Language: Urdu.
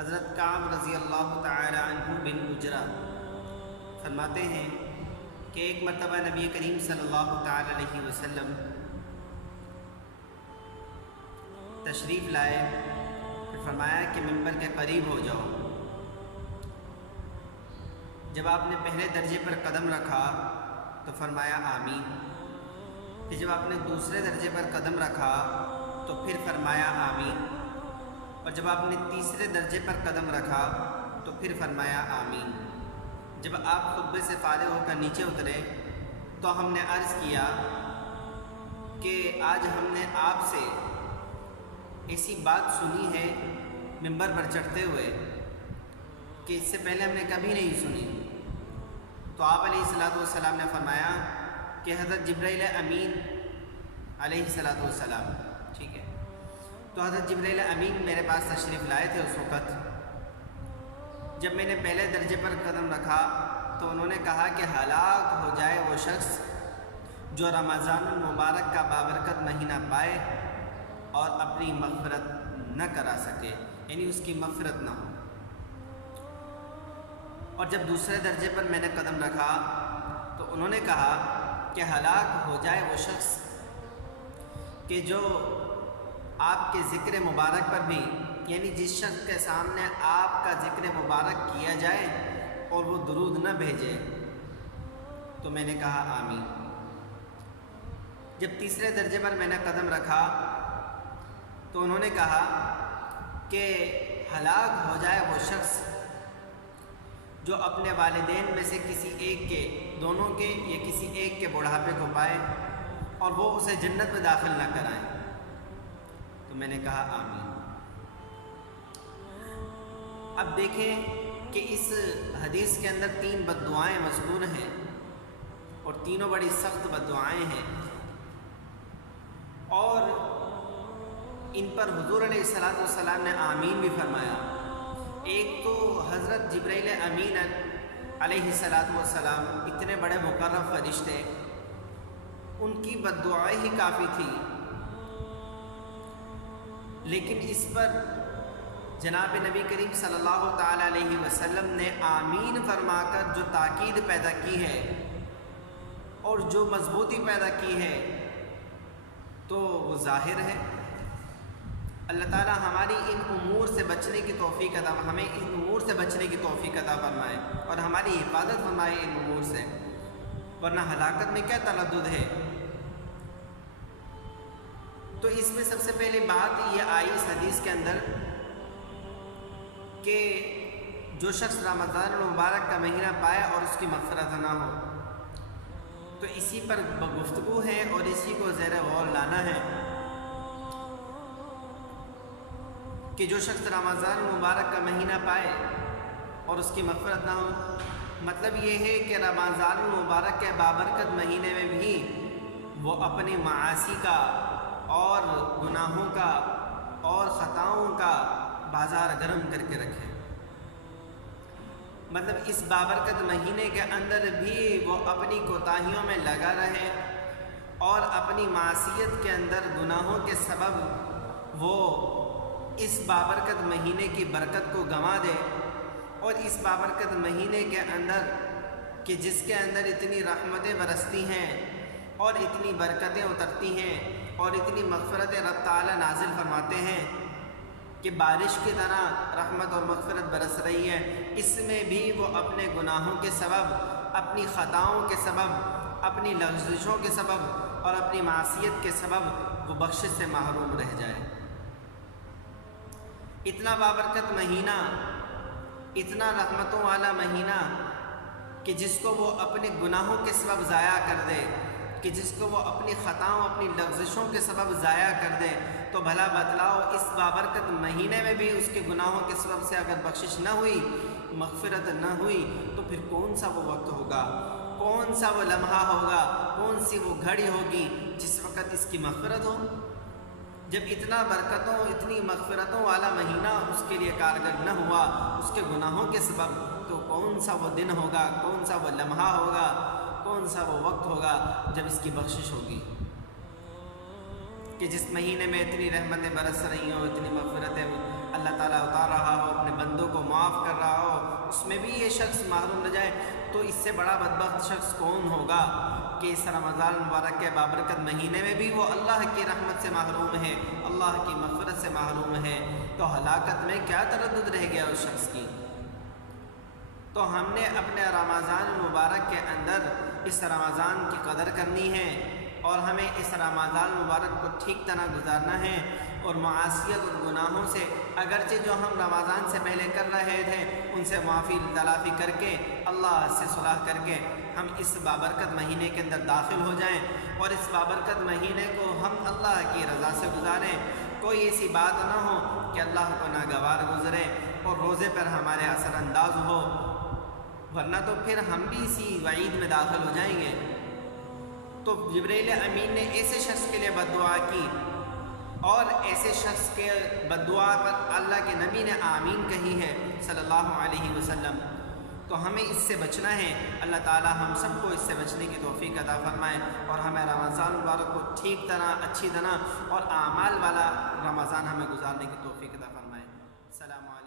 حضرت کعب رضی اللہ تعالی عنہ بن اجرہ فرماتے ہیں کہ ایک مرتبہ نبی کریم صلی اللہ تعالی علیہ وسلم تشریف لائے، پھر فرمایا کہ ممبر کے قریب ہو جاؤ۔ جب آپ نے پہلے درجے پر قدم رکھا تو فرمایا آمین، پھر جب آپ نے دوسرے درجے پر قدم رکھا تو پھر فرمایا آمین، اور جب آپ نے تیسرے درجے پر قدم رکھا تو پھر فرمایا آمین۔ جب آپ خطبے سے فارغ ہو کر نیچے اترے تو ہم نے عرض کیا کہ آج ہم نے آپ سے ایسی بات سنی ہے ممبر پر چڑھتے ہوئے کہ اس سے پہلے ہم نے کبھی نہیں سنی۔ تو آپ علیہ الصلوۃ والسلام نے فرمایا کہ حضرت جبرائیل امین علیہ الصلوۃ والسلام، ٹھیک ہے، تو حضرت جبرائیل امین میرے پاس تشریف لائے تھے اس وقت۔ جب میں نے پہلے درجے پر قدم رکھا تو انہوں نے کہا کہ ہلاک ہو جائے وہ شخص جو رمضان المبارک کا بابرکت مہینہ پائے اور اپنی مغفرت نہ کرا سکے، یعنی اس کی مغفرت نہ ہو۔ اور جب دوسرے درجے پر میں نے قدم رکھا تو انہوں نے کہا کہ ہلاک ہو جائے وہ شخص کہ جو آپ کے ذکر مبارک پر بھی، یعنی جس شخص کے سامنے آپ کا ذکر مبارک کیا جائے اور وہ درود نہ بھیجے۔ تو میں نے کہا آمین۔ جب تیسرے درجے پر میں نے قدم رکھا تو انہوں نے کہا کہ ہلاک ہو جائے وہ شخص جو اپنے والدین میں سے کسی ایک کے، دونوں کے یا کسی ایک کے بڑھاپے کو پائے اور وہ اسے جنت میں داخل نہ کرائیں۔ تو میں نے کہا آمین۔ اب دیکھیں کہ اس حدیث کے اندر 3 بددعائیں مذکور ہیں اور تینوں بڑی سخت بددعائیں ہیں، اور ان پر حضور علیہ الصلوۃ والسلام نے آمین بھی فرمایا۔ ایک تو حضرت جبرائیل امین علیہ الصلوۃ والسلام اتنے بڑے مقرب فرشتے، ان کی بددعائیں ہی کافی تھی، لیکن اس پر جناب نبی کریم صلی اللہ تعالی علیہ وسلم نے آمین فرما کر جو تاکید پیدا کی ہے اور جو مضبوطی پیدا کی ہے تو وہ ظاہر ہے۔ اللہ تعالی ہماری ان امور سے بچنے کی توفیق عطا، ہمیں ان امور سے بچنے کی توفیق عطا فرمائے اور ہماری حفاظت فرمائے ان امور سے، ورنہ ہلاکت میں کیا تردد ہے۔ تو اس میں سب سے پہلی بات یہ آئی اس حدیث کے اندر کہ جو شخص رمضان المبارک کا مہینہ پائے اور اس کی مغفرت نہ ہو، تو اسی پر گفتگو ہے اور اسی کو زیر غور لانا ہے کہ جو شخص رمضان المبارک کا مہینہ پائے اور اس کی مغفرت نہ ہو، مطلب یہ ہے کہ رمضان المبارک کے بابرکت مہینے میں بھی وہ اپنی معاصی کا اور گناہوں کا اور خطاؤں کا بازار گرم کر کے رکھے۔ مطلب اس بابرکت مہینے کے اندر بھی وہ اپنی کوتاہیوں میں لگا رہے اور اپنی معصیت کے اندر گناہوں کے سبب وہ اس بابرکت مہینے کی برکت کو گنوا دے، اور اس بابرکت مہینے کے اندر کہ جس کے اندر اتنی رحمتیں برستی ہیں اور اتنی برکتیں اترتی ہیں اور اتنی مغفرت رب تعالی نازل فرماتے ہیں کہ بارش کی طرح رحمت اور مغفرت برس رہی ہے، اس میں بھی وہ اپنے گناہوں کے سبب، اپنی خطاؤں کے سبب، اپنی لغزشوں کے سبب اور اپنی معصیت کے سبب وہ بخشش سے محروم رہ جائے۔ اتنا بابرکت مہینہ، اتنا رحمتوں والا مہینہ کہ جس کو وہ اپنے گناہوں کے سبب ضائع کر دے، کہ جس کو وہ اپنی خطاؤں، اپنی لغزشوں کے سبب ضائع کر دے، تو بھلا بتلاؤ اس بابرکت مہینے میں بھی اس کے گناہوں کے سبب سے اگر بخشش نہ ہوئی، مغفرت نہ ہوئی، تو پھر کون سا وہ وقت ہوگا، کون سا وہ لمحہ ہوگا، کون سی وہ گھڑی ہوگی جس وقت اس کی مغفرت ہو؟ جب اتنا برکتوں، اتنی مغفرتوں والا مہینہ اس کے لیے کارگر نہ ہوا اس کے گناہوں کے سبب، تو کون سا وہ دن ہوگا، کون سا وہ لمحہ ہوگا، کون سا وہ وقت ہوگا جب اس کی بخشش ہوگی؟ کہ جس مہینے میں اتنی رحمتیں برس رہی ہوں، اتنی مغفرتیں اللہ تعالیٰ اتار رہا ہو، اپنے بندوں کو معاف کر رہا ہو، اس میں بھی یہ شخص محروم رہ جائے، تو اس سے بڑا بدبخت شخص کون ہوگا کہ اس رمضان المبارک کے بابرکت مہینے میں بھی وہ اللہ کی رحمت سے محروم ہے، اللہ کی مغفرت سے محروم ہے، تو ہلاکت میں کیا تردد رہ گیا اس شخص کی۔ تو ہم نے اپنے رمضان المبارک کے اندر اس رمضان کی قدر کرنی ہے، اور ہمیں اس رمضان المبارک کو ٹھیک طرح گزارنا ہے، اور معاصیت اور گناہوں سے اگرچہ جو ہم رمضان سے پہلے کر رہے تھے ان سے معافی تلافی کر کے اللہ سے صلح کر کے ہم اس بابرکت مہینے کے اندر داخل ہو جائیں، اور اس بابرکت مہینے کو ہم اللہ کی رضا سے گزاریں۔ کوئی ایسی بات نہ ہو کہ اللہ کو ناگوار گزرے اور روزے پر ہمارے اثر انداز ہو، ورنہ تو پھر ہم بھی اسی وعید میں داخل ہو جائیں گے۔ تو جبرائیل امین نے ایسے شخص کے لیے بد دعا کی، اور ایسے شخص کے بد دعا پر اللہ کے نبی نے آمین کہی ہے صلی اللہ علیہ وسلم۔ تو ہمیں اس سے بچنا ہے، اللہ تعالی ہم سب کو اس سے بچنے کی توفیق عطا فرمائے، اور ہمیں رمضان مبارک کو ٹھیک طرح، اچھی طرح اور اعمال والا رمضان ہمیں گزارنے کی توفیق عطا فرمائے۔ السلام علیکم۔